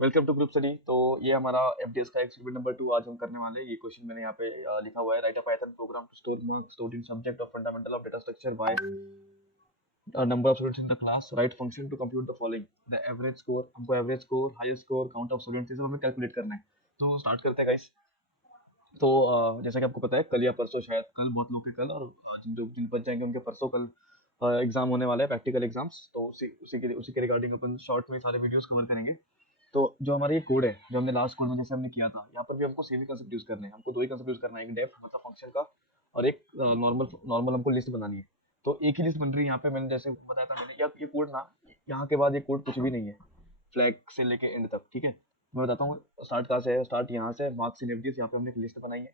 Welcome to group study. तो ये हमारा एफडीएस का एक्सपेरिमेंट नंबर 2 आज हम करने वाले हैं। ये क्वेश्चन मैंने यहाँ पे लिखा हुआ है, write a python program to store marks stored in subject of fundamental of data structure by number of students in the class, write function to compute the following the average score. हमको average score, highest score, count of students ये सब हमें calculate करना है। तो start करते हैं guys. तो जैसा कि आपको पता है, कल या परसों, शायद कल बहुत लोग के कल, और आज जो जिन बच जाएंगे उनके परसों कल एग्जाम होने वाला है, प्रैक्टिकल एग्जाम्स। तो उसी के रिगार्डिंग अपन शॉर्ट में सारे वीडियोस कवर करेंगे। तो जो हमारा ये कोड है, जो हमने लास्ट कोड में जैसे हमने किया था, यहाँ पर भी हमको सेम ही कंसेप्ट यूज करने हैं। हमको दो ही कंसेप्ट यूज करना है, एक डेफ मतलब फंक्शन का, और एक नॉर्मल नॉर्मल हमको लिस्ट बनानी है। तो एक ही लिस्ट बन रही है यहाँ पे। मैंने जैसे बताया था, मैंने ये कोड ना, यहाँ के बाद ये कोड कुछ भी नहीं है, फ्लैग से लेके एंड तक। ठीक है, मैं बताता हूँ स्टार्ट कहाँ से है। स्टार्ट यहाँ से, मार्क्स इन एफडीएस। यहाँ पे हमने एक लिस्ट बनाई है।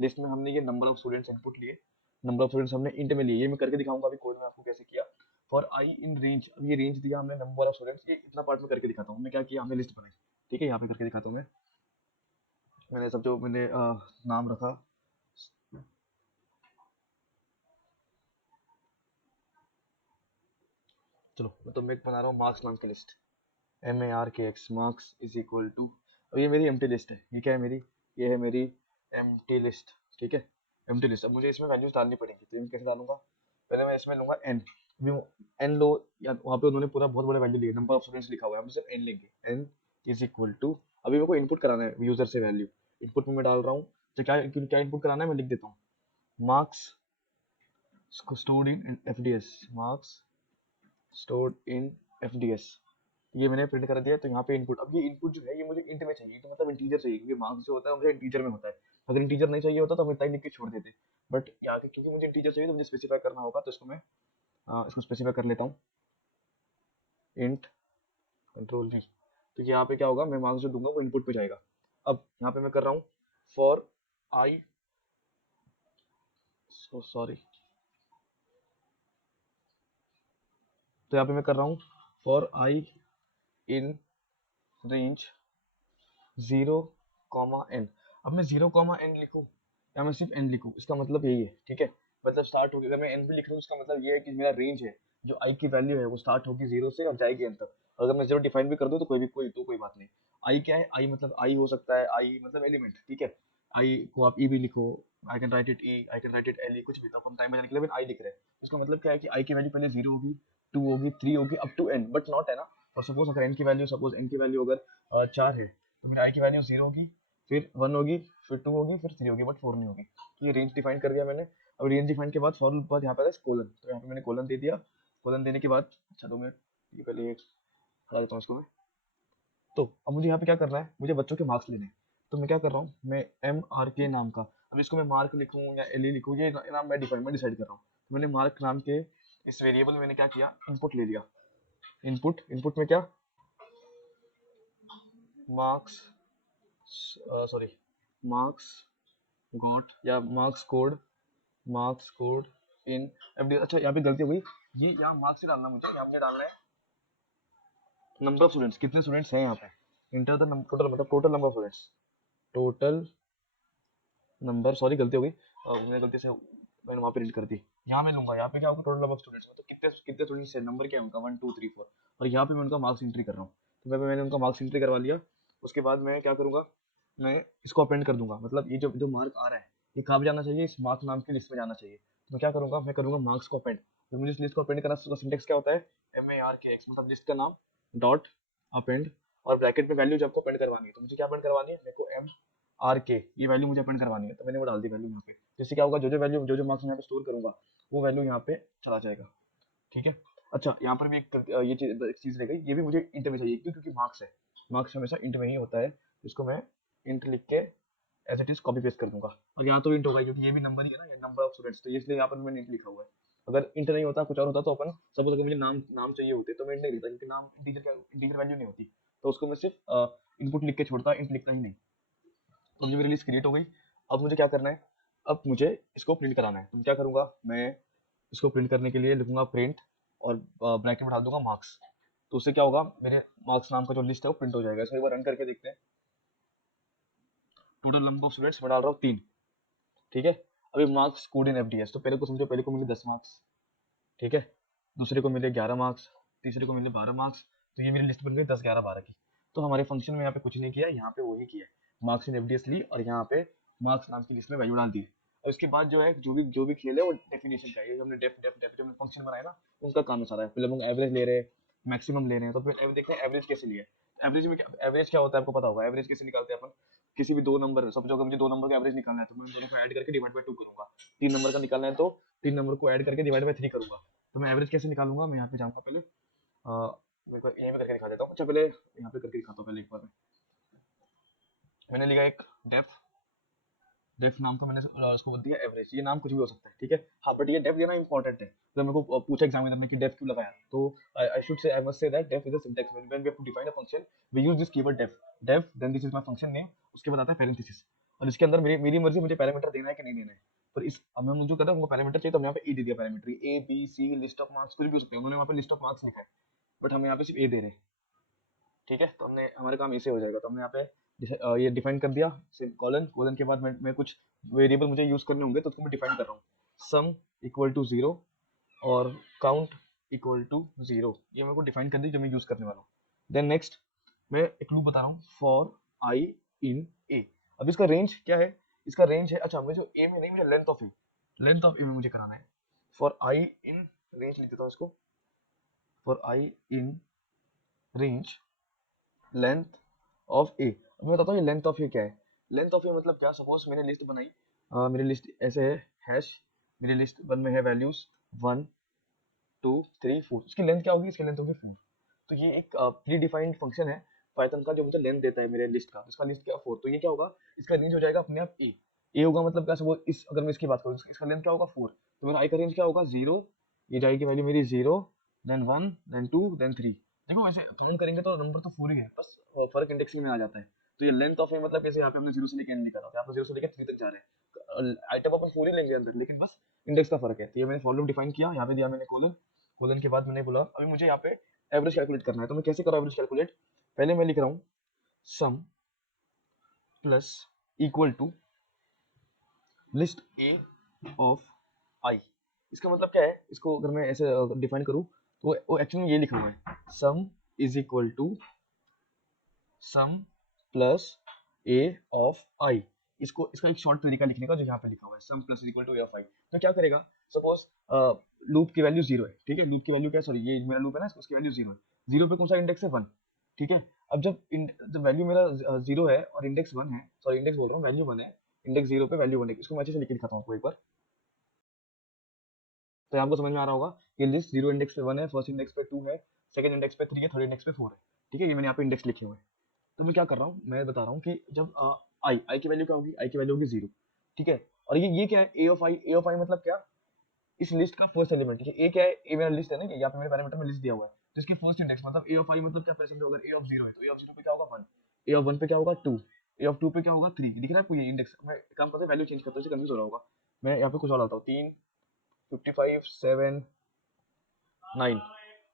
लिस्ट में हमने ये नंबर ऑफ स्टूडेंट्स इनपुट लिए, नंबर ऑफ स्टूडेंट्स हमने इंट में लिए। ये मैं करके दिखाऊंगा अभी कोड में आपको कैसे किया। फॉर आई इन रेंज, अब ये रेंज दिया हमने, नंबर ऑफ स्टूडेंट्स, ये इतना पार्ट में करके दिखाता हूँ मैं क्या किया। हमने लिस्ट बनाई, ठीक है, यहाँ पे करके दिखाता हूँ मैं। मैंने सब जो मैंने नाम रखा, चलो तो मैं बना रहा हूँ मार्क्स नाम की list. MARKX, marks is equal to, अब ये मेरी एम्प्टी लिस्ट है। ये क्या है मेरी, ये है मेरी एम्प्टी लिस्ट। ठीक है, एम्प्टी लिस्ट। अब मुझे इसमें वैल्यूज डालनी पड़ेंगी, तो मैं कैसे डालूंगा? पहले मैं इसमें लूंगा एन। अभी एन लो, या वहाँ पे उन्होंने पूरा बहुत बड़े वैल्यू लिए, नंबर ऑफ स्टूडेंट्स लिखा हुआ है, हम सिर्फ एन लेंगे। एन इज इक्वल टू, अभी मेरे को इनपुट कराना है यूजर से वैल्यू। इनपुट में मैं डाल रहा हूँ, तो क्या क्या इनपुट कराना है मैं लिख देता हूँ। मार्क्स स्टोर्ड इन एफडीएस, मार्क्स स्टोर्ड इन एफडीएस, ये मैंने प्रिंट कर दिया। तो यहाँ पे इनपुट, अब ये इनपुट जो है ये मुझे इंट में चाहिए, तो मतलब इंटीजर चाहिए, क्योंकि मार्क्स जो होता है मुझे इंटीजर में होता है। अगर इंटीजर नहीं चाहिए होता तो हम इतना ही लिख के छोड़ देते। बट यहाँ के क्योंकि मुझे इंटीजर चाहिए, तो मुझे स्पेसिफाई करना होगा। तो इसको मैं इसको स्पेसिफाई कर लेता हूँ, इंट कंट्रोल वी। तो यहाँ पे क्या होगा, मैं मार्क्स जो दूंगा वो इनपुट पे जाएगा। अब यहाँ पे मैं कर रहा हूँ फॉर आई, सो सॉरी, तो यहाँ पे मैं कर रहा हूँ फॉर आई इन रेंज 0, अब मैं 0, लिखूं या मैं सिर्फ n लिखूं, इसका मतलब यही है। ठीक है, मतलब स्टार्ट होगी, अगर मैं n भी लिख रहा हूँ इसका मतलब ये है कि मेरा रेंज है, जो i की वैल्यू है वो स्टार्ट होगी 0 से और जाएगी n तक। अगर मैं 0 डिफाइन भी कर दूं तो कोई बात नहीं। i क्या है, i मतलब i हो सकता है, i मतलब एलिमेंट। ठीक है, i को आप e भी लिखो, I can write it e, I can write it l, कुछ भी। तो हम टाइम बचाने के लिए i लिख रहे हैं। इसका मतलब क्या है कि i की वैल्यू पहले 0 होगी, 2 होगी, 3 होगी, up to n, but not है ना। और सपोज अगर n की वैल्यू, सपोज n की वैल्यू अगर 4 है, तो मेरी आई की वैल्यू 0 होगी, फिर 1 होगी, फिर 2 होगी, फिर 3 होगी, बट 4 नहीं होगी। तो ये रेंज डिफाइन कर दिया मैंने। अब रेंज डिफाइन के बाद फॉर बाद यहाँ पे कोलन, तो यहाँ पे मैंने कोलन दे दिया। कोलन देने के बाद, अच्छा 2 मिनट, ये पहले हटा देता हूँ इसको मैं। तो अब मुझे यहाँ पे क्या करना है, मुझे बच्चों के मार्क्स लेने हैं। तो मैं क्या कर रहा हूँ, मैं MRK नाम का, अब इसको मैं मार्क लिखूँ या LE लिखूँ, ये नाम मैं डिसाइड कर रहा हूँ। तो मैंने मार्क नाम के इस वेरिएबल में मैंने क्या किया, इनपुट ले लिया। इनपुट में क्या, मार्क्स, सॉरी, मार्क्स गॉट या मार्क्स कोड इन एफडी। अच्छा यहाँ पे गलती हो गई, ये यहाँ मार्क्स से डालना, मुझे यहाँ पे डालना है नंबर ऑफ स्टूडेंट्स, कितने स्टूडेंट्स हैं यहाँ पे। इंटर द टोटल, मतलब total number of students, total number, sorry गलती हो गई, मैंने गलती से मैंने वहाँ पे रीड कर दी। यहाँ मैं लूंगा, यहाँ पे क्या होगा, टोटल नंबर ऑफ स्टूडेंट्स, मतलब कितने कितने स्टूडेंट्स है, नंबर क्या है उनका, 1 2 3 4। और यहाँ पे मैं उनका मार्क्स एंट्री कर रहा हूँ। तो मैंने उनका मार्क्स एंट्री करवा लिया। उसके बाद मैं क्या करूँगा, मैं इसको अपेंड कर दूंगा, मतलब ये जो जो मार्क आ रहा है ये कहाँ पे जाना चाहिए, इस मार्क्स नाम की लिस्ट में जाना चाहिए। तो मैं क्या करूँगा, मैं करूँगा मार्क्स को अपेंड। तो मुझे इस लिस्ट को अपेंड करना, उसका सिंटेक्स क्या होता है, MARKX, मतलब लिस्ट का नाम, डॉट अपेंड, और ब्रैकेट में वैल्यू जो आपको अपेंड करवानी है। तो मुझे क्या अपेंड करवानी है, मेरे को MRK, ये वैल्यू मुझे अपेंड करवानी है। तो मैंने वो डाल दी वैल्यू यहाँ पे। जिससे क्या होगा, जो जो वैल्यू, जो जो मार्क्स मैं यहाँ पे स्टोर करूंगा, वो वैल्यू यहाँ पे चला जाएगा। ठीक है, अच्छा यहाँ पर भी एक चीज रह गई, ये भी मुझे इंट में चाहिए, क्यों, क्योंकि मार्क्स है, मार्क्स हमेशा इंट में ही होता है। इसको मैं इंट लिख के as it is copy paste कर दूंगा। और यहाँ तो इंट होगा क्योंकि ये भी नंबर ही है ना, ये नंबर ऑफ स्टूडेंट्स, तो इसलिए यहाँ पर मैंने इंट लिखा हुआ है। अगर इंट नहीं होता, कुछ और होता, तो अपन सपोज अगर मुझे नाम नाम चाहिए होते, तो मैं इंट नहीं लिखता, क्योंकि नाम इंटीजर वैल्यू नहीं होती। तो उसको मैं सिर्फ इनपुट लिख के छोड़ता, इंट लिखता ही नहीं। तो मुझे मेरी लिस्ट क्रिएट हो गई। अब मुझे क्या करना है, अब मुझे इसको प्रिंट कराना है। तो मैं क्या करूंगा, मैं इसको प्रिंट करने के लिए लिखूंगा प्रिंट, और ब्रैकेट में डाल दूंगा मार्क्स। तो उससे क्या होगा, मेरे मार्क्स नाम का जो लिस्ट है वो प्रिंट हो जाएगा। इसको एक बार रन करके देखते हैं। टोटल नंबर ऑफ स्टूडेंट्स मैं डाल रहा हूँ 3। ठीक है, अभी मार्क्स कोड इन एफडीएस, तो पहले को समझो, पहले को मिले 10 मार्क्स। ठीक है, दूसरे को मिले 11 मार्क्स, तीसरे को मिले 12 मार्क्स। तो ये मेरी लिस्ट बन गई 10 11 12 की। तो हमारे फंक्शन में यहाँ पे कुछ नहीं किया, यहाँ पे वही किया, मार्क्स इन एफडीएस ली और यहाँ पे मार्क्स नाम की लिस्ट में वैल्यू डाल दी। और उसके बाद जो है जो भी खेल है वो डेफिनेशन चाहिए, हमने डेफ डेफ डेफ जो हमने फंक्शन बनाया ना उसका काम है सारा है। फिर हम लोग एवरेज ले रहे हैं, मैक्सिमम ले रहे हैं, तो फिर देखते हैं एवरेज कैसे लिया है। एवरेज में एवरेज क्या होता है आपको पता होगा, एवरेज कैसे निकालते हैं अपन, किसी भी दो नंबर, समझो अगर मुझे दो नंबर का एवरेज निकालना है तो मैं दोनों को ऐड करके डिवाइड बाय 2 करूंगा। 3 नंबर का निकालना है तो 3 नंबर को ऐड करके डिवाइड बाय 3 करूंगा। तो मैं एवरेज कैसे निकालूंगा, मैं यहाँ पे जाऊंगा पहले, मेरे को यहीं पे करके दिखा देता हूँ। अच्छा पहले यहाँ पे करके दिखाता हूँ, पहले एक बार मैंने लिखा एक डेफ, डेफ नाम का मैंने उसको बोल दिया एवरेज, ये नाम कुछ भी हो सकता है, ठीक है। हाँ बट ये डेफ देना इंपॉर्टेंट है, तो मेरे को पूछा एग्जामिनर ने कि डेफ क्यों लगाया, तो I should say, I must say that def is a syntax when we have to define a function we use this keyword def, def then this is my function name, उसके बाद आता है parenthesis, और इसके अंदर मेरी मेरी मर्जी मुझे पैरामीटर देना है कि नहीं देना है। पर इस अब मैं मुझे कहता हूँ पैरामीटर चाहिए, तो हमने यहाँ पे ए दे दिया, parameter A B C list of marks कुछ भी हो सकते हैं, उन्होंने वहाँ पे लिस्ट ऑफ मार्क्स लिखा है, बट हम यहाँ पे सिर्फ ए दे रहे हैं, ठीक है। तो हमने हमारे काम ऐसे हो जाएगा, तो हमने यहाँ पे ये डिफाइन कर दिया, कॉलन, कॉलन के बाद मैं कुछ वेरिएबल मुझे यूज करने होंगे तो उसको मैं डिफाइन कर रहा हूँ, सम इक्वल टू 0 और काउंट इक्वल टू 0, ये मेरे को डिफाइन कर दी जो मैं यूज करने वाला हूँ। देन नेक्स्ट मैं एक लूप बता रहा हूँ, फॉर आई इन ए। अब इसका रेंज क्या है, इसका रेंज है, अच्छा मुझे ए में नहीं, मुझे length of A, length of A में मुझे कराना है। फॉर आई इन रेंज लिख देता हूँ इसको, for I in range length of A. अब मैं बताता हूँ ये लेंथ ऑफ ए क्या है। लेंथ ऑफ ए मतलब क्या, सपोज मैंने लिस्ट बनाई, मेरी लिस्ट ऐसे है, हैश, मेरी लिस्ट वन में है वैल्यूज 1 2 3 4, इसकी लेंथ क्या होगी, इसकी लेंथ होगी 4। तो ये एक प्री डिफाइंड फंक्शन है पाइथन का जो मुझे लेंथ देता है मेरे लिस्ट का, इसका लिस्ट क्या 4, तो ये क्या होगा, इसका रेंज हो जाएगा अपने आप ए। ए होगा मतलब क्या, सपोज इस अगर मैं इसकी बात करूँ इसका लेंथ क्या होगा 4, तो मेरा आई का रेंज क्या होगा 0, ये जाएगी वैल्यू मेरी 0 देन 1 देन 2 देन 3। देखो वैसे काउंट करेंगे तो नंबर तो 4 ही है, बस फर्क इंडेक्सिंग में आ जाता है। तो ये लेंथ ऑफ ए मतलब कैसे, यहाँ पे हमने 0 से लेकर एन लिखा था, यहाँ पे 0 से लेकर 3 तक जा रहे हैं, आइटम अपन 4 ही लेंगे अंदर, लेकिन बस इंडेक्स का फर्क है। तो ये मैंने फॉर लूप डिफाइन किया, यहाँ पे दिया मैंने कोलन, कोलन के बाद मैंने बोला अभी मुझे यहाँ पे एवरेज कैलकुलेट करना है, तो मैं कैसे करूँ एवरेज कैलकुलेट, पहले मैं लिख रहा हूँ sum plus equal to list A of I. इसका मतलब क्या है, इसको अगर मैं ऐसे डिफाइन करूँ तो वो एक्चुअली ये लिखा हुआ है, sum is equal to sum plus A of I. इसको इसका एक शॉर्ट तरीका लिखने का जो यहाँ पे लिखा हुआ है, sum plus equal to A of I. तो क्या करेगा, सपोज लूप की वैल्यू 0 है, ठीक है, लूप की वैल्यू क्या है, सॉरी ये मेरा लूप है ना, उसकी वैल्यू 0 है, 0 पे कौन सा इंडेक्स है 1, ठीक है। अब जब वैल्यू मेरा 0 है और इंडेक्स 1 है, सॉरी इंडेक्स बोल रहा हूँ, वैल्यू 1 है, इंडेक्स 0 पे वैल्यू 1 है, इसको मैं अच्छे से लिख के दिखाता हूँ आपको एक बार, तो आपको समझ में आ रहा होगा कि लिस्ट 0 इंडेक्स पे 1 है, फर्स्ट इंडेक्स पे 2 है, सेकंड इंडेक्स पे 3 है, थर्ड इंडेक्स पे 4 है, ठीक है, ये मैंने यहाँ पे इंडेक्स लिखे हुए हैं। तो मैं क्या कर रहा हूँ, मैं बता रहा हूँ कि जब आई की वैल्यू क्या होगी, आई की वैल्यू होगी 0, ठीक है। और ये क्या है, ए of I, A of I मतलब क्या, इस लिस्ट का फर्स्ट एलिमेंट, ठीक है, ए क्या है, ए मेरा लिस्ट है ना, यहाँ पे मेरे पैरामीटर में लिस्ट दिया हुआ है, तो इसके फर्स्ट इंडेक्स मतलब ए ऑफ आई मतलब क्या, समझो अगर ए ऑफ 0 है तो ए ऑफ 0 पे क्या होगा 1, ए ऑफ 1 पे क्या होगा 2, ए ऑफ 2 पे क्या होगा 3, दिख रहा है आपको ये इंडेक्स। मैं एक काम करता हूँ वैल्यू चेंज करता हूँ, कंफ्यूज हो रहा होगा, मैं यहाँ पे कुछ और डालता हूँ, 3 55 7 9,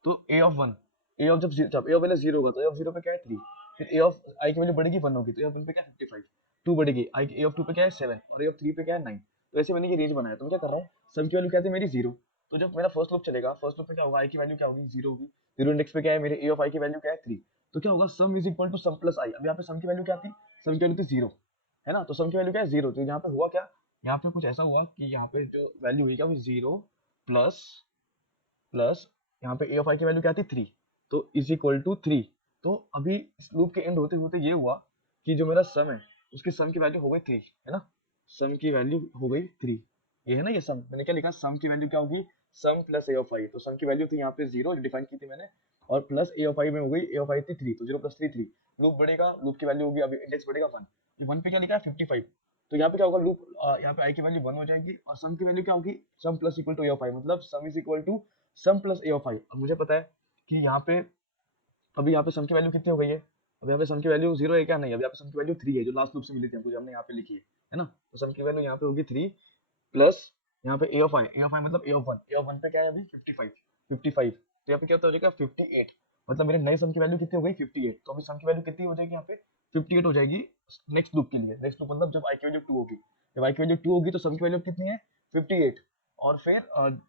तो ए ऑफ 1, ए ऑफ जब ए ऑफ पहले 0 होगा तो ए ऑफ 0 पे क्या है 3, फिर ए ऑफ आई की वैल्यू बढ़ेगी 1 होगी तो ए ऑफ 1 पे क्या है 55, 2 बढ़ेगी, आई ए ऑफ 2 पे क्या है 7 और ए ऑफ 3 पे क्या है 9। तो ऐसे मैंने ये रेंज बनाया, तो मैं क्या कर रहा हूँ, सब की वैल्यू क्या थी मेरी 0, तो जब मेरा फर्स्ट लूप चलेगा, फर्स्ट लूप में क्या होगा, आई की वैल्यू क्या होगी 0 होगी, 0 इंडेक्स पे क्या है मेरे ए ऑफ आई की वैल्यू क्या है 3, तो क्या होगा sum is equal to sum plus I. अब यहाँ पे सम की वैल्यू क्या थी, सम की वैल्यू थी 0, है ना, तो सम की वैल्यू क्या है 0, तो यहाँ पे हुआ क्या, यहाँ पे कुछ ऐसा हुआ कि यहाँ पे जो वैल्यू हुई क्या, वो 0 प्लस प्लस यहाँ पे ए ऑफ आई की वैल्यू क्या थी 3, तो इज इक्वल टू 3। तो अभी इस लूप के एंड होते होते ये हुआ कि जो मेरा सम है उसकी सम की वैल्यू हो गई 3, है ना, सम की वैल्यू हो गई 3, ये है ना, ये सम मैंने क्या लिखा, सम की वैल्यू क्या होगी, sum plus A of I, तो सम की वैल्यू थी यहाँ पे 0 डिफाइन की थी मैंने, और प्लस ए ऑफ आई में हो गई, ए ऑफ आई थी 3, तो 0 प्लस 3 3, लूप बढ़ेगा, लूप की वैल्यू होगी, अभी इंडेक्स बढ़ेगा 1, ये 1 पे क्या लिखा है 55, तो यहाँ पे क्या होगा लूप, यहाँ पे आई की वैल्यू 1 हो जाएगी और सम की वैल्यू क्या होगी, sum plus equal to A of I, मतलब sum is equal to sum plus A of I. अब मुझे पता है कि यहाँ पे अभी यहाँ पे सम की वैल्यू कितनी हो गई है, अब यहाँ पे सम की वैल्यू 0 है क्या, नहीं, अब यहाँ पे सम की वैल्यू 3 है जो लास्ट लूप से मिली थी हमको, जो हमने यहाँ पे लिखी है ना, तो सम की वैल्यू यहाँ पे होगी 3 प्लस यहाँ पे ए of I, A of I मतलब ए ऑफ 1, ए ऑफ 1 पे क्या है अभी 55, 55, तो यहाँ पे क्या होता हो जाएगा 58, मतलब मेरे नए सम की वैल्यू कितनी हो गई 58, तो अभी सम की वैल्यू कितनी हो जाएगी यहाँ पे 58 हो जाएगी नेक्स्ट लूप के लिए, नेक्स्ट लूप मतलब जब आई की वैल्यू 2 होगी, जब आई की वैल्यू 2 होगी तो सम की वैल्यू कितनी है 58, और फिर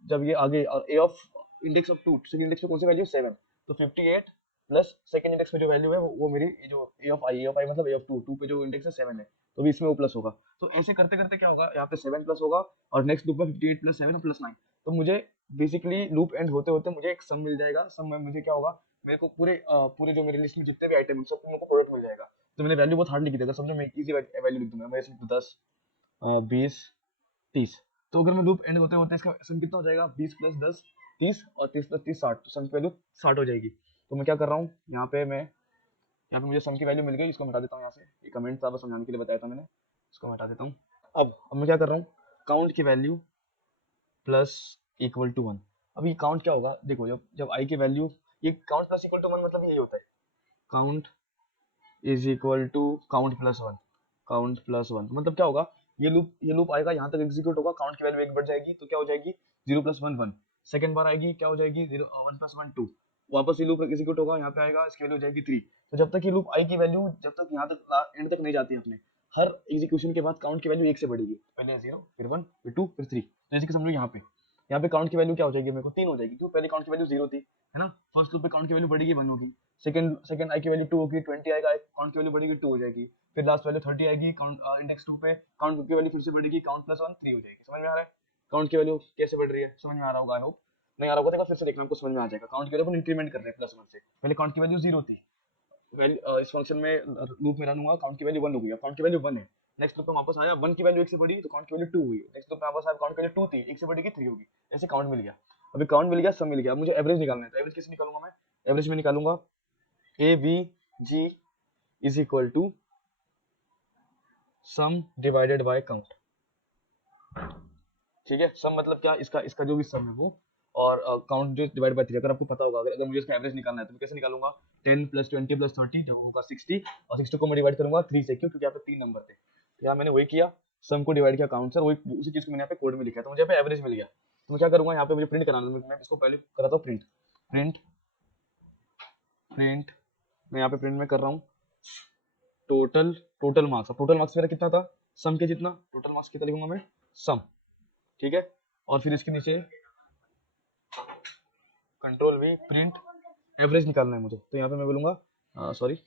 जब ये आगे और A of index of 2, second index पे कौन सी वैल्यू 7, तो 58 प्लस सेकंड इंडेक्स में जो वैल्यू है वो मेरी जो ए ऑफ आई मतलब ए ऑफ टू पे जो इंडेक्स है 7 है, तो भी इसमें वो प्लस होगा। तो ऐसे करते करते क्या होगा, यहाँ पे 7 प्लस होगा और नेक्स्ट लूप में 58 प्लस 7 प्लस 9। तो मुझे बेसिकली लूप एंड होते होते मुझे एक सम मिल जाएगा। सम में मुझे क्या होगा, मेरे को पूरे जो मेरे लिस्ट में जितने भी आइटम है सबको मेरे को प्रोडक्ट मिल जाएगा। तो मैंने वैल्यू बहुत हार्ड लिखी थी, समझो मैं इजी वैल्यू लिख दूंगा, मैं इसमें 10 20 30। तो अगर मैं लूप एंड होते होते इसका सम कितना हो जाएगा, 20 प्लस 10 30 और 30 प्लस 30 60, तो सम की वैल्यू 60 हो जाएगी। तो मैं क्या कर रहा हूँ यहाँ पे मुझे सम की वैल्यू मिल गई, इसको हटा देता हूँ यहाँ से, ये कमेंट था बस समझाने के लिए बताया था मैंने, इसको हटा देता हूँ। अब मैं क्या कर रहा हूँ, काउंट की वैल्यू प्लस इक्वल टू 1। अब ये काउंट क्या होगा, देखो जब जब आई की वैल्यू, ये काउंट प्लस इक्वल टू 1 मतलब यही होता है, count is equal to count plus 1। Count plus 1 मतलब क्या होगा, ये लूप आएगा, यहाँ तक एग्जीक्यूट होगा, काउंट की वैल्यू 1 बढ़ जाएगी तो क्या हो जाएगी 0 प्लस 1 1। सेकंड बार आएगी क्या हो जाएगी 0 1 प्लस 1 2, वापस ये लूप एग्जीक्यूट होगा, यहाँ पे आएगा, इसकी वैल्यू हो जाएगी 3। तो जब तक ये लूप आई की वैल्यू जब तक यहाँ तक एंड तक नहीं जाती है अपने, हर एग्जीक्यूशन के बाद काउंट की वैल्यू 1 से बढ़ेगी, पहले 0 फिर 1 फिर 2 फिर 3। तो जैसे कि समझो यहाँ पे काउंट की वैल्यू क्या हो जाएगी, मेरे को 3 हो जाएगी, क्यों, पहले काउंट की वैल्यू 0 थी, है ना। फर्स्ट लूप पे काउंट की वैल्यू बढ़ेगी 1 होगी, सेकंड आई की वैल्यू 2 होगी, 20 आएगा, काउंट की वैल्यू बढ़ेगी 2 हो जाएगी, फिर लास्ट वैल्यू 30 आएगी, काउंट इंडेक्स 2 पे काउंट की वैल्यू फिर से बढ़ेगी, काउंट प्लस 1 3 हो जाएगी। समझ में आ रहा है काउंट की वैल्यू कैसे बढ़ रही है, समझ में आ रहा होगा आई होप। नहीं आ रहा होगा तो फिर से देखना, आपको समझ में आ जाएगा। काउंट की वैल्यू को इंक्रीमेंट कर रहे हैं प्लस 1 से, पहले काउंट की वैल्यू 0 थी, इस फंक्शन में लूप में रन हुआ, काउंट की वैल्यू 1 हो गई, अब काउंट की वैल्यू 1 है। नेक्स्ट लूप में वापस आया, 1 की वैल्यू 1 से बढ़ी तो काउंट की वैल्यू 2 हुई, नेक्स्ट लूप में वापस आया, काउंट की वैल्यू 2 थी, 1 से बढ़ेगी 3 होगी, ऐसे काउंट मिल गया। अभी काउंट मिल गया, सम मिल गया, अब मुझे एवरेज निकालना है, तो एवरेज कैसे निकालूंगा मैं, एवरेज में निकालूंगा A V G is equal to sum divided by count. ठीक है, सम मतलब क्या, इसका इसका जो भी सम है वो, और काउंट जो डिवाइड बाय 3। अगर आपको पता होगा, अगर मुझे इसका एवरेज निकालना है तो मैं कैसे निकालूंगा, 10 प्लस 20 प्लस 30 जो होगा 60, और 60 को मैं डिवाइड करूंगा 3 से, क्यों, क्योंकि यहाँ पे 3 नंबर थे, तो यहाँ मैंने वही किया, सम को डिवाइड किया काउंट से, वही उसी चीज को मैंने यहाँ पे कोड में लिखा है, तो मुझे यहाँ पे एवरेज मिल गया। तो मैं क्या करूंगा, यहाँ पे मुझे प्रिंट कराना है, मैं इसको पहले कराता हूँ प्रिंट, प्रिंट प्रिंट मैं यहाँ पे प्रिंट में कर रहा हूँ टोटल टोटल मार्क्स। अब टोटल मार्क्स मेरा कितना था, सम के जितना, टोटल मार्क्स कितना लिखूंगा मैं, सम, ठीक है। और फिर इसके नीचे कंट्रोल वी, प्रिंट एवरेज निकालना है मुझे, तो यहाँ पे मैं बोलूंगा सॉरी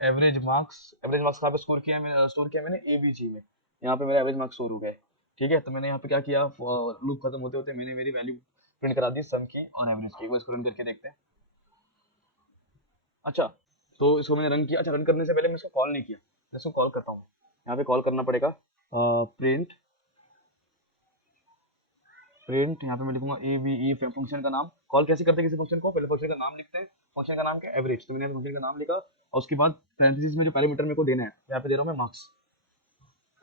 एवरेज मार्क्स कहाँ पे स्टोर किया मैंने एवीजी में, यहाँ पे मेरा एवरेज मार्क्स स्टोर हो गया है। ठीक है, तो मैंने यहाँ पे क्या किया, लूप खत्म होते होते मैंने मेरी वैल्यू प्रिंट करा दी सम की और एवरेज की, वो इसको रन करके देखते हैं। अच्छा, तो इसको मैंने रन किया। अच्छा, रन करने से पहले मैं इसको कॉल नहीं किया, मैं इसको कॉल करता हूँ, यहाँ पे कॉल करना पड़ेगा, प्रिंट प्रिंट यहाँ पे मैं लिखूंगा ए वी ई, फंक्शन का नाम। कॉल कैसे करते हैं किसी फंक्शन को, पहले फंक्शन का नाम लिखते हैं, फंक्शन का नाम क्या, एवरेज, तो मैंने फंक्शन का नाम लिखा, और उसके बाद पैरेंथेसिस में जो पैरामीटर मेरे को देना है यहाँ पे दे रहा हूँ मैं मार्क्स।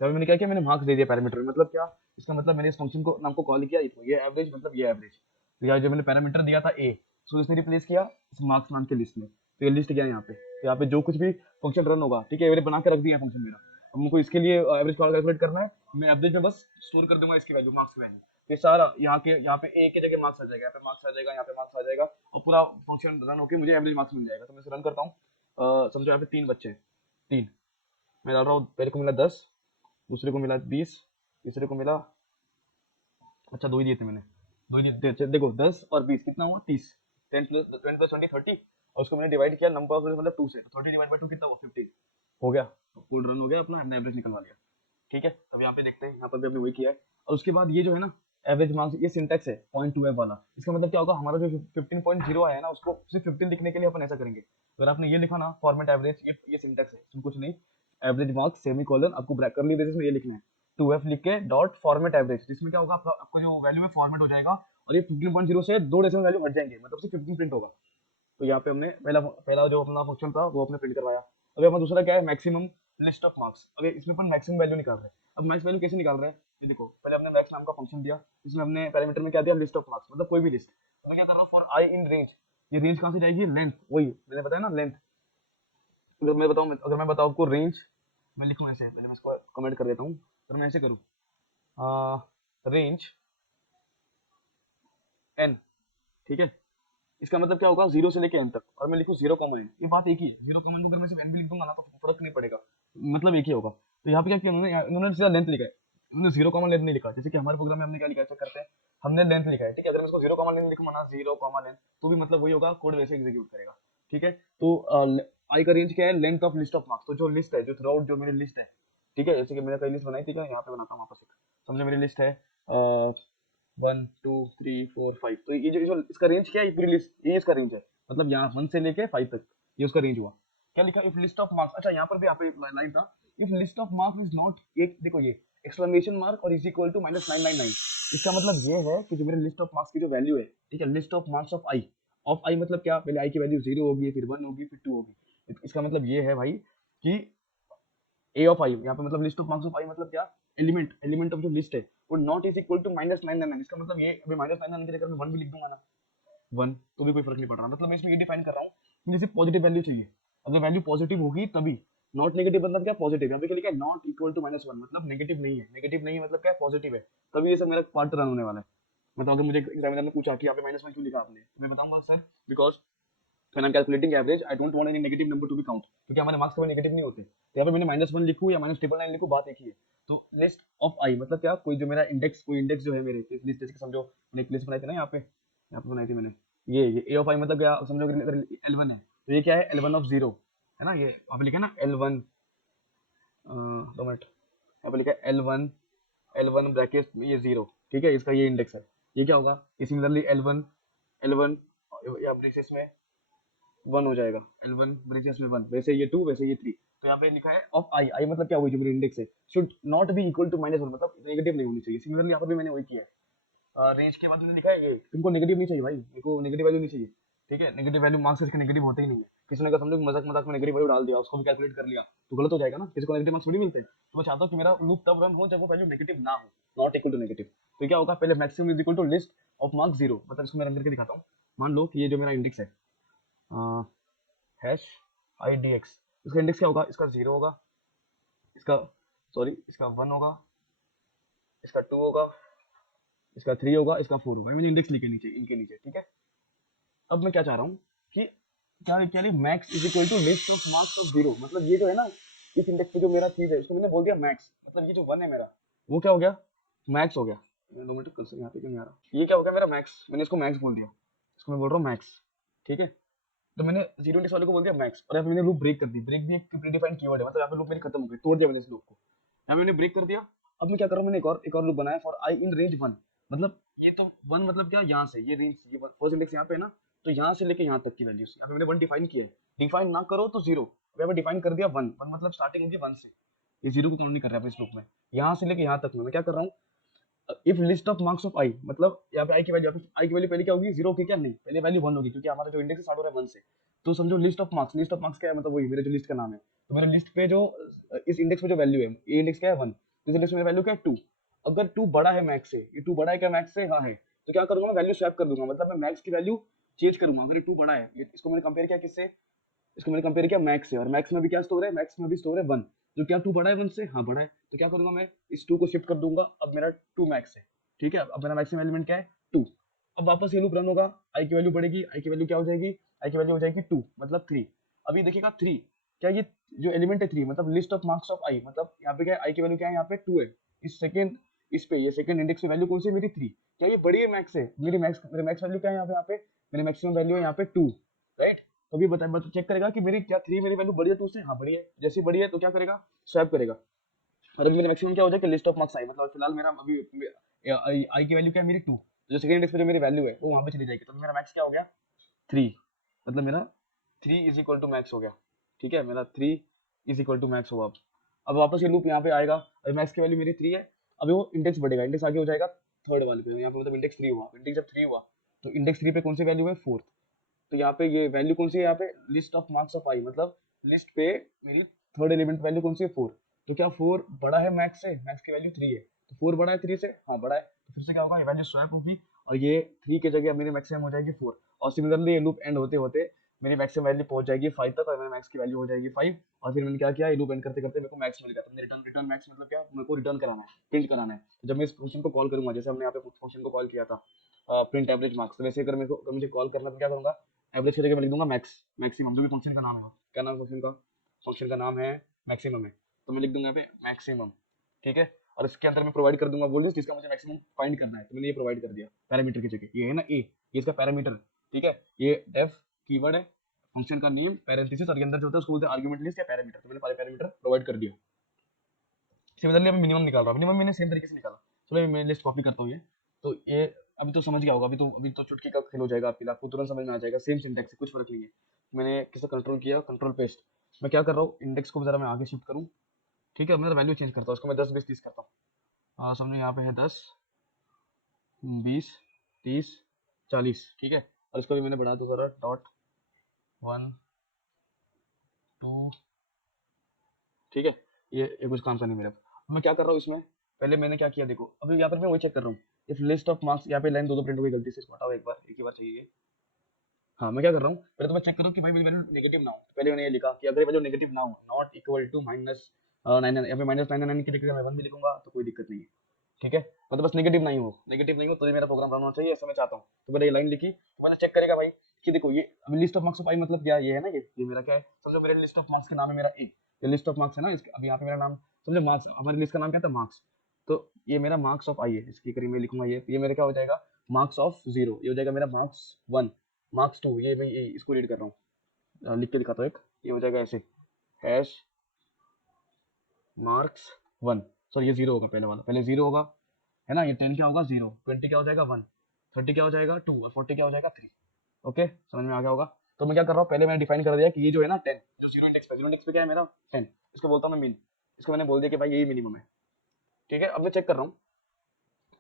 तो मैंने क्या किया, मैंने मार्क्स दे दिया पैरामीटर में, मतलब क्या, इसका मतलब मैंने इस फंक्शन को नाम को कॉल किया, ये एवरेज मतलब ये एवरेज, तो यार जो मैंने पैरामीटर दिया था ए, सो इसने रिप्लेस किया इस मार्क्स नाम के लिस्ट में, तो ये लिस्ट गया यहाँ पे, तो यहाँ पे जो कुछ भी फंक्शन रन होगा, ठीक है, एवरेज बना के रख दिया फंक्शन मेरा। अब मुझको इसके लिए एवरेज कैलकुलेट करना है, मैं एवरेज में बस स्टोर कर दूंगा इसकी वैल्यू, मार्क्स की वैल्यू, ये सारा यहाँ पे ए की जगह मार्क्स आ जाएगा, यहाँ पे मार्क्स आ जाएगा, यहाँ पे मार्क्स आ जाएगा, और पूरा फंक्शन रन होकर मुझे एवरेज मार्क्स मिल जाएगा। तो मैं इसे रन करता हूँ, समझो यहाँ पे 3 बच्चे हैं, 3 मैं डाल रहा हूँ, पहले को मिला 10, दूसरे को मिला 20, तीसरे को मिला, अच्छा 2 ही दिए थे मैंने, 2 ही दिए थे, देखो 10 और 20 कितना हुआ 30, 10 प्लस 20 प्लस 20 30, और उसको मैंने डिवाइड किया नंबर ऑफ मतलब 2 से, तो 30 डिवाइड बाय 2 कितना हुआ 15, हो गया, कोड रन हो गया अपना, हमने एवरेज निकलवा लिया। ठीक है, तब यहाँ पे देखते हैं, यहाँ पर भी हमने वही किया है। और उसके बाद ये जो है ना एवरेज मार्क्स, ये सिंटैक्स है 0.2f वाला, इसका मतलब क्या होगा, हमारा जो 15.0 आया है ना, उसको सिर्फ 15 लिखने के लिए अपन ऐसा करेंगे, अगर आपने ये लिखा ना फॉर्मेट एवरेज, ये सिंटैक्स है, इसमें कुछ नहीं, एवरेज मार्क्स सेमीकोलन, आपको ब्रैकेट करली ब्रेसेस में ये लिखना है 2f लिख के डॉट फॉर्मेट एवरेज, जिसमें क्या होगा, आपको जो वैल्यू है फॉर्मेट हो जाएगा, और ये 15.0 से 2 डेसिमल वैल्यू हट जाएंगे, मतलब सिर्फ 15 प्रिंट होगा। तो यहाँ पे हमने पहला पहला जो अपना फंक्शन था वो अपने प्रिंट करवाया। अभी हमारा दूसरा क्या है, मैक्सिमम लिस्ट ऑफ मार्क्स। अभी इसमें अपन मैक्सिमम वैल्यू निकाल रहे हैं। अब मैक्स वैल्यू कैसे निकाल रहे हैं, ये देखो, पहले हमने मैक्स नाम का फंक्शन दिया, इसमें हमने पैरामीटर में क्या दिया, लिस्ट ऑफ मार्क्स, मतलब कोई भी लिस्ट। तो मैं क्या कर रहा हूँ, फॉर आई इन रेंज, ये रेंज कहाँ से जाएगी, लेंथ, वही मैंने बताया ना लेंथ। अगर मैं बताऊँ आपको रेंज, मैं लिखूँ ऐसे, पहले मैं इसको कमेंट कर देता हूँ, अगर मैं ऐसे करूँ रेंज एन, ठीक है, इसका मतलब क्या होगा, 0 से लेके n तक, और मैं लिखूँ 0 कॉमन n, ये बात एक ही है, 0 कॉमन अगर मैं सिर्फ n भी लिख दूंगा ना तो फर्क नहीं पड़ेगा, मतलब एक ही होगा। तो यहाँ पे क्या किया उन्होंने सीधा लेंथ लिखा है, हमने जीरो कॉमा लेंथ नहीं लिखा, जैसे कि हमारे प्रोग्राम में हमने क्या लिखा है, चेक करते हैं, हमने लेंथ लिखा है, ठीक है, अगर मैं इसको जीरो कॉमा लेंथ लिखूंगा ना, जीरो कॉमा लेंथ, तो भी मतलब वही होगा, कोड वैसे एग्जीक्यूट करेगा, ठीक है। तो आई का रेंज क्या है, length of list of marks, तो जो लिस्ट है, जो थ्रू आउट जो मेरी लिस्ट है, ठीक है, जैसे कि मैंने कई लिस्ट बनाई थी, क्या यहाँ पे बनाता हूँ वापस एक, समझो मेरी लिस्ट है 1 2 3 4 5, तो ये जो इसका रेंज क्या है, पूरी लिस्ट ये इसका रेंज है, मतलब यहाँ 1 से लेके 5 तक ये उसका रेंज हुआ। क्या लिखा, इफ लिस्ट ऑफ मार्क्स, अच्छा यहाँ पर भी यहाँ पे लाइन था, if list of marks is not, एक देखो ये एक्सक्लेमेशन मार्क और इज इक्वल टू -999, इसका मतलब ये है कि जो मेरे लिस्ट ऑफ मार्क्स की जो वैल्यू है, ठीक है, list of marks of I मतलब क्या, पहले आई की वैल्यू 0 होगी, फिर 1 होगी, फिर 2 होगी, इसका मतलब ये है भाई कि ए ऑफ आई, यहाँ पे मतलब list of marks of I मतलब क्या, एलिमेंट ऑफ जो लिस्ट है वो नॉट इज इक्वल टू -999, इसका मतलब ये अभी -999 की जगह मैं 1 भी लिख दूंगा ना, 1, तो भी कोई फर्क नहीं पड़ रहा, मतलब मैं इसमें ये डिफाइन कर रहा हूँ, मुझे सिर्फ पॉजिटिव वैल्यू चाहिए, अगर वैल्यू पॉजिटिव होगी तभी, नॉट नेगेटिव मतलब क्या, पॉजिटिव, यहाँ पे क्या लिखा है, नॉट इक्वल टू -1, मतलब नेगेटिव नहीं है, नेगेटिव नहीं है मतलब क्या है, पॉजिटिव है, तभी ये सब मेरा पार्ट रन होने वाला है। मतलब अगर मुझे एग्जामिनर ने पूछा कि यहाँ पे -1 क्यों लिखा आपने, तो मैं बताऊंगा sir, because when I'm calculating average, I don't want any negative number to be count, क्योंकि हमारे मार्क्स कभी नेगेटिव नहीं होते, तो यहाँ पे मैंने -1 लिखूँ या -999 लिखूँ, बात एक ही है। तो लिस्ट ऑफ आई मतलब क्या, कोई जो मेरा इंडेक्स, कोई इंडेक्स जो है मेरे लिस्ट, जैसे समझो मैंने एक लिस्ट बनाई थी ना, यहाँ पे बनाई थी मैंने, ये ए ऑफ आई मतलब क्या, समझो अगर L1 है, तो ये क्या है, L1 ऑफ 0 है ना, ये यहाँ पे लिखा है ना L1, 2 मिनट, यहाँ पे लिखा है L1 ब्रैकेट में ये 0, ठीक है, इसका ये इंडेक्स है, ये क्या होगा, सिमिलरली L1 या ब्रेसेस में 1 हो जाएगा, L1 ब्रेसेस में 1, वैसे ये 2, वैसे ये 3, तो यहाँ पे लिखा है ऑफ आई, आई मतलब क्या हुई, जो मेरी इंडेक्स है should not be equal to -1, मतलब नेगेटिव नहीं होनी चाहिए, सिमिलरली यहाँ पर भी मैंने वही किया है, रेंज के बाद मैंने लिखा है ये, तुमको नेगेटिव नहीं चाहिए भाई, मेरे को नेगेटिव वैल्यू नहीं चाहिए, ठीक है, नेगेटिव वैल्यू मार्क्स इसके नेगेटिव होते ही नहीं है, किसी ने कहा समझो मजाक मजाक में नेगेटिव वैल्यू डाल दिया, उसको भी कैलकुलेट कर लिया, तो गलत हो जाएगा ना, किसी को नेगेटिव मार्क्स थोड़ी मिलते हैं, तो मैं चाहता हूँ कि मेरा लूप तब रन हो जब वो वैल्यू नेगेटिव ना हो, नॉट इक्वल टू नेगेटिव, तो क्या होगा, पहले maximum is equal to list of marks 0, मतलब इसको मैं रन करके दिखाता हूँ, मान लो कि ये जो मेरा इंडेक्स है, हैश आई डी एक्स, इसका इंडेक्स क्या होगा, इसका 0 होगा, इसका सॉरी इसका 1 होगा, इसका 2 होगा, इसका 3 होगा, इसका 4 होगा, मैंने इंडेक्स लिखे नीचे, इनके नीचे, ठीक है। अब मैं क्या चाह रहा हूँ कि क्या max is equal to list of marks of 0, मतलब ये जो है ना, इस इंडेक्स पे जो मेरा चीज है, उसको मैंने बोल दिया मैक्स, मतलब ये जो 1 है मेरा, वो क्या हो गया, मैक्स हो गया, 2 मिनट कल से यहाँ पे क्यों नहीं आ रहा, ये क्या हो गया मेरा मैक्स, मैंने इसको मैक्स बोल दिया, इसको मैं बोल रहा हूँ मैक्स, ठीक है, तो मैंने जीरो इंडेक्स वाले को बोल दिया मैक्स, और यहाँ पे मैंने लूप ब्रेक कर दी, ब्रेक भी एक प्रीडिफाइंड कीवर्ड है, मतलब यहाँ पे लूप मेरी खत्म हो गई, तोड़ दिया मैंने इस लूप को, यहाँ मैंने ब्रेक कर दिया। अब मैं क्या कर रहा हूँ, मैंने एक और लूप बनाया फॉर आई इन रेंज 1, मतलब ये तो 1 मतलब क्या, यहाँ से ये रेंज, ये फर्स्ट इंडेक्स यहाँ पे है ना, तो यहाँ से लेके यहाँ तक की वैल्यूज, यहाँ पे मैंने 1 डिफाइन किया है, डिफाइन ना करो तो 0, यहाँ पे डिफाइन कर दिया 1 मतलब स्टार्टिंग होगी 1 से, ये 0 को काउंट नहीं कर रहा है इस लूप में, यहाँ से लेके यहाँ तक में मैं क्या कर रहा हूँ, if list of marks of I, मतलब यहाँ पे आई की वैल्यू, आई की वैल्यू पहले क्या होगी, 0 की, क्या नहीं, पहले वैल्यू 1 होगी, क्योंकि हमारा जो इंडेक्स स्टार्ट हो रहा है 1 से, तो समझो लिस्ट ऑफ मार्क्स क्या है, मतलब वही मेरे जो लिस्ट का नाम है, तो मेरे लिस्ट पे जो इस इंडेक्स पे जो वैल्यू है, ये इंडेक्स क्या है 1, तो इस लिस्ट में वैल्यू क्या है 2, अगर 2 बड़ा है मैक्स से, ये 2 बड़ा है क्या मैक्स से, हाँ है, तो क्या करूंगा मैं, वैल्यू स्वैप कर दूंगा, मतलब मैं मैक्स की वैल्यू चेंज करूंगा, अगर ये 2 बड़ा है, इसको मैंने कंपेयर किया किससे, इसको मैंने कंपेयर किया मैक्स से, और मैक्स में भी क्या स्टोर है, मैक्स में भी स्टोर है 1, जो क्या 2 बड़ा है 1 से, हाँ बड़ा है, तो क्या करूंगा मैं, इस 2 को शिफ्ट कर दूंगा, अब मेरा 2 मैक्स है, ठीक है, अब मेरा मैक्सिमम एलिमेंट क्या है 2, अब वापस ये लूप रन होगा, आई की वैल्यू बढ़ेगी, आई की वैल्यू क्या हो जाएगी, आई की वैल्यू हो जाएगी 2 मतलब 3, अभी देखिएगा 3, क्या ये जो एलिमेंट है 3, मतलब list of marks of I, मतलब यहाँ पे क्या है, आई की वैल्यू क्या है, यहाँ पे 2 है, इस सेकंड, इस पे ये सेकंड इंडेक्स की वैल्यू कौन सी है, मेरी 3, क्या ये बड़ी है मैक्स से, मेरे मैक्स वैल्यू क्या है यहाँ पे मेरे मैक्सिमम वैल्यू है यहाँ पे 2, राइट, तो भी बता चेक करेगा कि मेरी क्या 3 मेरी वैल्यू बड़ी है 2 से, हाँ बड़ी है, जैसी बड़ी है तो क्या करेगा, स्वैप करेगा, और अभी मेरा मैक्सिमम क्या हो जाएगा, लिस्ट ऑफ मार्क्स आई, मतलब फिलहाल मेरा अभी आई की वैल्यू क्या है मेरी 2, जो सेकंड इंडेक्स पे जो मेरी वैल्यू है वो वहां पे चली जाएगी, तो मेरा मैक्स क्या हो गया 3, मतलब मेरा 3 इज इक्वल टू मैक्स हो गया, ठीक है, मेरा 3 इज इक्वल टू मैक्स होगा, अब वापस ये लूप यहाँ पे आएगा, अभी मैक्स की वैल्यू मेरी 3 है, अभी वो इंडेक्स बढ़ेगा, इंडेक्स आगे हो जाएगा थर्ड वाले पे, यहाँ पे मतलब इंडेक्स 3 हुआ, इंडेक्स जब 3 हुआ तो इंडेक्स 3 पे कौन सी वैल्यू है 4, तो यहाँ पे ये वैल्यू कौन सी है, यहाँ पे list of marks of I, मतलब लिस्ट पे मेरी थर्ड एलिमेंट वैल्यू कौन सी है 4, तो क्या 4 बड़ा है मैक्स से, मैक्स की वैल्यू 3 है, तो 4 बड़ा है 3 से, हाँ बड़ा है, तो फिर से क्या होगा, ये वैल्यू स्वैप होगी, और ये 3 की जगह मेरी मैक्सिमम हो जाएगी 4, और सिमिलरली ये लूप एंड होते होते मेरी मैक्सिमम वैल्यू पहुंच जाएगी 5 तक, और मेरे मैक्स की वैल्यू हो जाएगी 5, और फिर मैंने क्या किया, ये लूप एंड करते करते मेरे को मैक्स मिल गया, तो मैंने रिटर्न रिटर्न मैक्स मतलब क्या, मेरे को रिटर्न कराना है, प्रिंट कराना है, तो जब मैं इस फंक्शन को कॉल करूंगा, जैसे हमने यहाँ पे फंक्शन को कॉल किया था प्रिंट एवरेज मार्क्स, तो वैसे अगर मेरे को अगर मुझे कॉल करना तो क्या करूंगा, एवरेज की जगह मैं लिख दूंगा मैक्सिमम, जो भी फंक्शन का नाम है, क्या नाम फंक्शन का, फंक्शन का नाम है मैक्सिमम है, तो मैं लिख दूंगा यहाँ पे मैक्सिमम, ठीक है, और इसके अंदर मैं प्रोवाइड कर दूंगा वॉल्यूम जिसका मुझे मैक्सिमम फाइंड करना है, तो मैंने ये प्रोवाइड कर दिया पैरामीटर की जगह। ये है ना ए, ये इसका पैरामीटर, ठीक है, ये डेफ कीवर्ड है, फंक्शन का नेम पैरेंथेसिस और के अंदर जो होता है उसको बोलते हैं आर्गुमेंट लिस्ट या पैरामीटर, तो मैंने सारे पैरामीटर प्रोवाइड कर दिया। सिमिलरली अभी मिनिमम निकाल रहा हूँ, मिनिमम मैंने सेम तरीके से निकाला। चलो मैं लिस्ट कॉपी करता हूँ ये, तो ये अभी तो समझ गया होगा, अभी तो चुटकी का खेल हो जाएगा आपके लिए, आपको तुरंत समझ में आ जाएगा, सेम सिंटैक्स है, कुछ फर्क नहीं है। मैंने किसे कंट्रोल किया, कंट्रोल पेस्ट। मैं क्या कर रहा हूँ, इंडेक्स को जरा मैं आगे शिफ्ट करूँ, ठीक है, मैं वैल्यू चेंज करता हूँ, उसको मैं 10 20 30 करता हूँ। समझो यहाँ पे है 10 20 30 40, ठीक है, और इसको भी मैंने बढ़ा दो जरा, डॉट 1 2, ठीक है, ये कुछ काम का नहीं मेरा। मैं क्या कर रहा हूँ इसमें, पहले मैंने क्या किया देखो, अभी यहाँ पर मैं वही चेक कर रहा हूँ, इफ लिस्ट ऑफ मार्क्स, यहाँ पे लाइन दो प्रिंट हो गई गलती से, इसको हटाओ एक बार, एक ही बार चाहिए। हाँ, मैं क्या कर रहा हूँ, पहले तो मैं चेक कर रहा हूँ कि भाई मेरी वैल्यू नेगेटिव ना हो। पहले मैंने ये लिखा कि अगर वैल्यू नेगेटिव ना हो, नॉट इक्वल टू माइनस 99, यहाँ पे माइनस 99 की जगह मैं 1 भी लिखूंगा तो कोई दिक्कत नहीं है, ठीक है, मतलब बस नेगेटिव नहीं हो, नेगेटिव नहीं हो तो ये मेरा प्रोग्राम रन होना चाहिए, ऐसा मैं चाहता हूँ। तो मैंने ये लाइन लिखी, तो मैंने चेक करेगा भाई कि देखो ये अभी list of marks of I मतलब क्या है, ये है ना, ये मेरा क्या है, समझो मेरे लिस्ट ऑफ मार्क्स के नाम है मेरा ए, ये लिस्ट ऑफ मार्क्स है ना, इसके अभी यहाँ पे मेरा नाम समझो मार्क्स, हमारी लिस्ट का नाम क्या था, मार्क्स, तो ये मेरा मार्क्स ऑफ आई है, इसकी करीब मैं लिखूंगा, ये मेरा क्या हो जाएगा, मार्क्स ऑफ 0, ये हो जाएगा मेरा मार्क्स 1, मार्क्स 2, ये मैं इसको रीड कर रहा हूँ, लिख के दिखाता हूँ एक, ये हो जाएगा ऐसे, हैश मार्क्स 1, सॉरी ये 0 होगा पहले वाला, पहले 0 होगा, है ना, ये 10 क्या होगा 0, 20 क्या हो जाएगा 1, 30 क्या हो जाएगा 2 और 40 क्या हो जाएगा 3। ओके, समझ में आ गया होगा। तो मैं क्या कर रहा हूँ, पहले मैंने डिफाइन कर दिया कि ये जो है ना 10, जो जीरो इंडेक्स पे क्या है मेरा 10, इसको बोलता हूँ मैं मिन, इसको मैंने बोल दिया कि भाई यही मिनिमम है, ठीक है। अब मैं चेक कर रहा हूँ,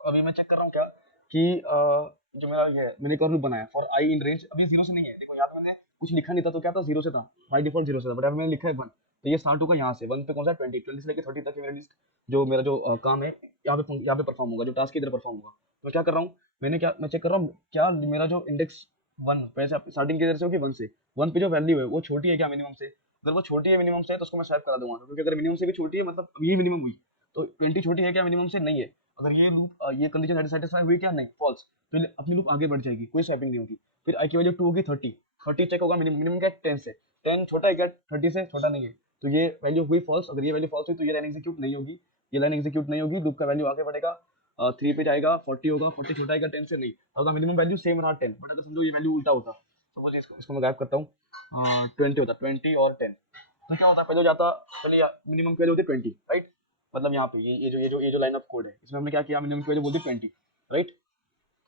अभी मैं चेक कर रहा हूँ क्या कि जो मेरा ये है, मैंने एक और लूप बनाया फॉर आई इन रेंज, अभी 0 से नहीं है, देखो यहाँ पे मैंने कुछ लिखा नहीं था तो क्या था 0 से था, बाई डिफॉल्ट 0 से था, बट अभी मैंने लिखा है 1, तो ये स्टार्ट होगा यहाँ से 1 पे, कौन सा 20 से लेकर 30 तक मेरा लिस्ट, जो मेरा जो काम है यहाँ पे परफॉर्म होगा, जो टास्क इधर परफॉर्म होगा। तो मैं क्या कर रहा हूँ, मैं चेक कर रहा हूँ क्या मेरा जो इंडेक्स 1 वैसे स्टार्टिंग की इधर से होगी 1 से, 1 पे जो वैल्यू है वो छोटी है क्या मिनिमम से, अगर वो छोटी है मिनिमम से तो उसको मैं स्वैप करा दूंगा, क्योंकि अगर मिनिमम से भी छोटी है मतलब ये मिनिमम हुई, तो 20 छोटी है क्या मिनिमम से, नहीं है, अगर ये लूप ये कंडीशन सेटिस्फाई हुई क्या, नहीं, फॉल्स, तो अपनी लूप आगे बढ़ जाएगी, कोई स्वैपिंग नहीं होगी। फिर आई की वैल्यू 2 होगी 30, 30 चेक होगा मिनिमम क्या 10 से, 10 छोटा है क्या 30 से, छोटा नहीं है, तो ये वैल्यू हुई फॉल्स, अगर ये वैल्यू फॉल्स हुई तो ये लाइन एग्जीक्यूट नहीं होगी, ये लाइन एग्जीक्यूट नहीं होगी, लूप का वैल्यू आगे बढ़ेगा, 3 पे जाएगा, 40 होगा, 40 छोटा है 10 से, नहीं, अगर मिनिमम वैल्यू सेम रहा 10, बट अगर समझो ये वैल्यू उल्टा होता, सपोज इसको मैं गायब करता हूँ, 20 होता, 20 और 10, तो क्या होता है, पहले हो जाता, पहले मिनिमम की वैल्यू होती 20, राइट, मतलब यहाँ पे ये जो लाइन ऑफ कोड है इसमें हमने क्या किया, मिनिमम की वैल्यू बोलती 20, राइट,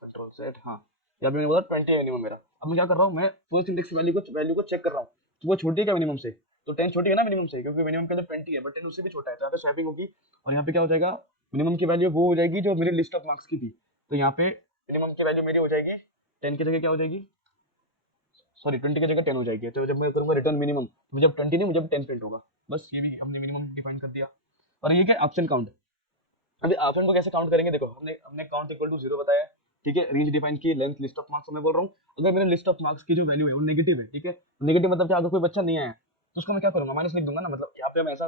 कंट्रोल सेट, हाँ, यहाँ पे मैंने बोला 20 है मिनिमम मेरा। अब मैं क्या कर रहा हूँ, मैं फर्स्ट इंडेक्स वैल्यू को चेक कर रहा हूँ कि वो छोटी है क्या मिनिमम से, तो 10 छोटी है ना मिनिमम से, क्योंकि मिनिमम का जो 20 है, बट 10 उससे भी छोटा है, तो यहाँ पे स्वैपिंग होगी, और यहाँ पे क्या हो जाएगा, मिनिमम की वैल्यू वो हो जाएगी जो मेरी लिस्ट ऑफ मार्क्स की थी, तो यहाँ पे मिनिमम की वैल्यू मेरी हो जाएगी 10 की जगह क्या हो जाएगी, सॉरी 20 की जगह 10 हो जाएगी, तो जब मैं करूंगा रिटर्न मिनिमम, तो जब 20 नहीं मुझे 10 प्रिंट होगा, बस ये भी हमने मिनिमम डिफाइन कर दिया। और ये क्या ऑप्शन काउंट, अभी ऑप्शन को कैसे काउंट करेंगे, देखो हमने हमने काउंट इक्वल टू 0 बताया, ठीक है, रेंज डिफाइन की, लेंथ लिस्ट ऑफ मार्क्स, मैं बोल रहा हूँ अगर मेरे लिस्ट ऑफ मार्क्स की जो वैल्यू है वो नेगेटिव है, ठीक है, नेगेटिव मतलब क्या, अगर कोई बच्चा नहीं आया तो उसको मैं क्या करूंगा, माइनस लिख दूंगा ना, मतलब यहाँ पे हम ऐसा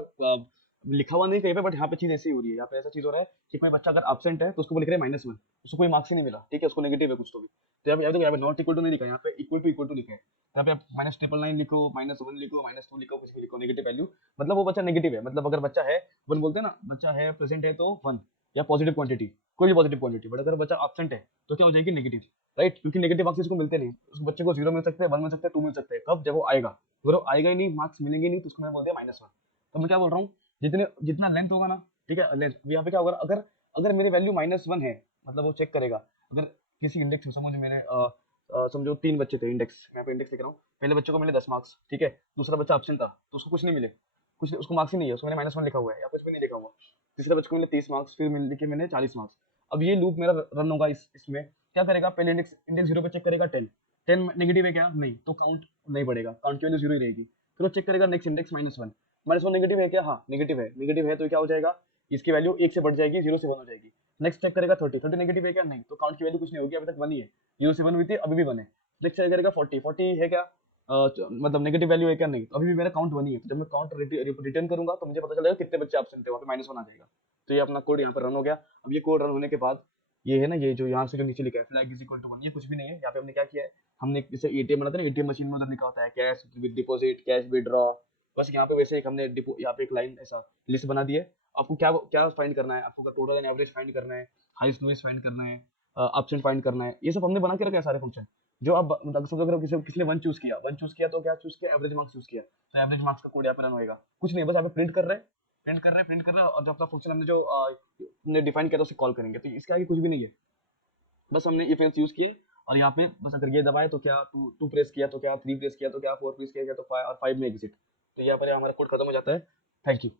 लिखा हुआ नहीं कहीं पे, बट यहाँ पे चीज ऐसी हो रही है, यहाँ पे ऐसा चीज हो रहा है कि कोई बच्चा अगर एब्सेंट है तो उसको वो लिख रहे हैं -1, उसको कोई मार्क्स ही नहीं मिला, ठीक है, उसको नेगेटिव है कुछ तो भी, तो यहाँ पे नॉट इक्वल टू नहीं लिखा, यहाँ पे इक्वल टू लिखा है, यहाँ पे आप -999 लिखो, -1 लिखो, -2 लिखो, कुछ भी लिखो, नेगेटिव वैल्यू, मतलब वो बच्चा नेगेटिव है, मतलब अगर बच्चा है 1 बोलते हैं ना, बच्चा है प्रेजेंट है तो 1, या पॉजिटिव क्वांटिटी, कोई भी पॉजिटिव क्वांटिटी, बट अगर बच्चा एब्सेंट है तो क्या हो जाएगी नेगेटिव, राइट, क्योंकि नेगेटिव मार्क्स इसको मिलते नहीं, उस बच्चे को 0 मिल सकते हैं, 1 मिल सकते हैं, 2 मिल सकते हैं, कब, जब वो आएगा, अगर वो आएगा ही नहीं, मार्क्स मिलेंगे नहीं, तो उसको मैं बोल दिया -1। तो मैं क्या बोल रहा हूँ, जितना लेंथ होगा ना, ठीक है, लेंथ यहाँ पे क्या होगा, अगर अगर मेरी वैल्यू -1 है, मतलब वो चेक करेगा, अगर किसी इंडेक्स में समझ मेरे समझो 3 बच्चे थे, इंडेक्स यहाँ पे इंडेक्स लिख रहा हूँ, पहले बच्चे को मिले 10 मार्क्स, ठीक है, दूसरा बच्चा एब्सेंट था तो उसको कुछ नहीं मिले, कुछ उसको मार्क्स ही नहीं है, उसको मैंने -1 लिखा हुआ है या कुछ भी नहीं लिखा हुआ, तीसरे बच्चे को मिले 30 मार्क्स, फिर लिखे मैंने 40 मार्क्स। अब ये लूप मेरा रन होगा, इसमें क्या करेगा, पहले इंडेक्स इंडेक्स 0 पे चेक करेगा 10, 10 नेगेटिव है क्या, नहीं, तो काउंट नहीं बढ़ेगा, काउंट की वैल्यू 0 ही रहेगी, फिर वो चेक करेगा नेक्स्ट इंडेक्स -1, -1 नेगेटिव है क्या, हाँ नेगेटिव है तो क्या हो जाएगा, इसकी वैल्यू 1 से बढ़ जाएगी, 0 से 1 हो जाएगी, नेक्स्ट चेक करेगा 30 नेगेटिव है क्या, नहीं, तो काउंट की वैल्यू कुछ नहीं होगी, अभी तक 1 ही है, 0 से 1 हुई थी, अभी भी 1 है, नेक्स्ट चेक करेगा 40 है क्या, मतलब नेगेटिव वैल्यू है क्या, नहीं, तो अभी भी मेरा काउंट 1 ही है, तो जब मैं काउंट रिटर्न करूंगा तो मुझे पता चलेगा कितने बच्चे एब्सेंट थे, वहाँ पे -1 आ जाएगा, तो ये अपना कोड यहाँ पर रन हो गया। अब ये कोड रन होने के बाद ये है ना, ये जो यहाँ से जो नीचे लिखा है फ्लैग इज इक्वल टू 1, ये कुछ भी नहीं है, यहाँ पे हमने क्या किया है, हमने जैसे एटीएम बनाते हैं ना, एटीएम मशीन में उधर लिखा होता है cash with deposit, cash withdraw, बस यहाँ पे वैसे एक हमने यहाँ पे एक लाइन ऐसा लिस्ट बना दी है, आपको क्या क्या फाइंड करना है, आपको टोटल एंड एवरेज फाइंड करना है, हाईएस्ट लोएस्ट फाइंड करना है, अपसेंट फाइंड करना है, ये सब हमने बना के रखे हैं सारे फंक्शन। जो आप समझो अगर किसी ने वन चूज किया तो क्या चूज किया, एवरेज मार्क्स चूज किया, तो एवरेज मार्क्स का कोड यहाँ पे रन होएगा। कुछ नहीं, बस यहाँ पे प्रिंट कर रहे हैं, प्रिंट कर रहे हैं, और जो अपना फंक्शन हमने जो हमने डिफाइन किया था उसे कॉल करेंगे। तो इसके आगे कुछ भी नहीं है, बस हमने इफ एल्स यूज किए, और यहाँ पे बस अगर ये दबाए तो क्या, टू प्रेस किया तो क्या, थ्री प्रेस किया तो क्या, फोर प्रेस किया तो फाइव, और फाइव में एग्जिट। तो यहाँ पर हमारा कोड खत्म हो जाता है। Thank you.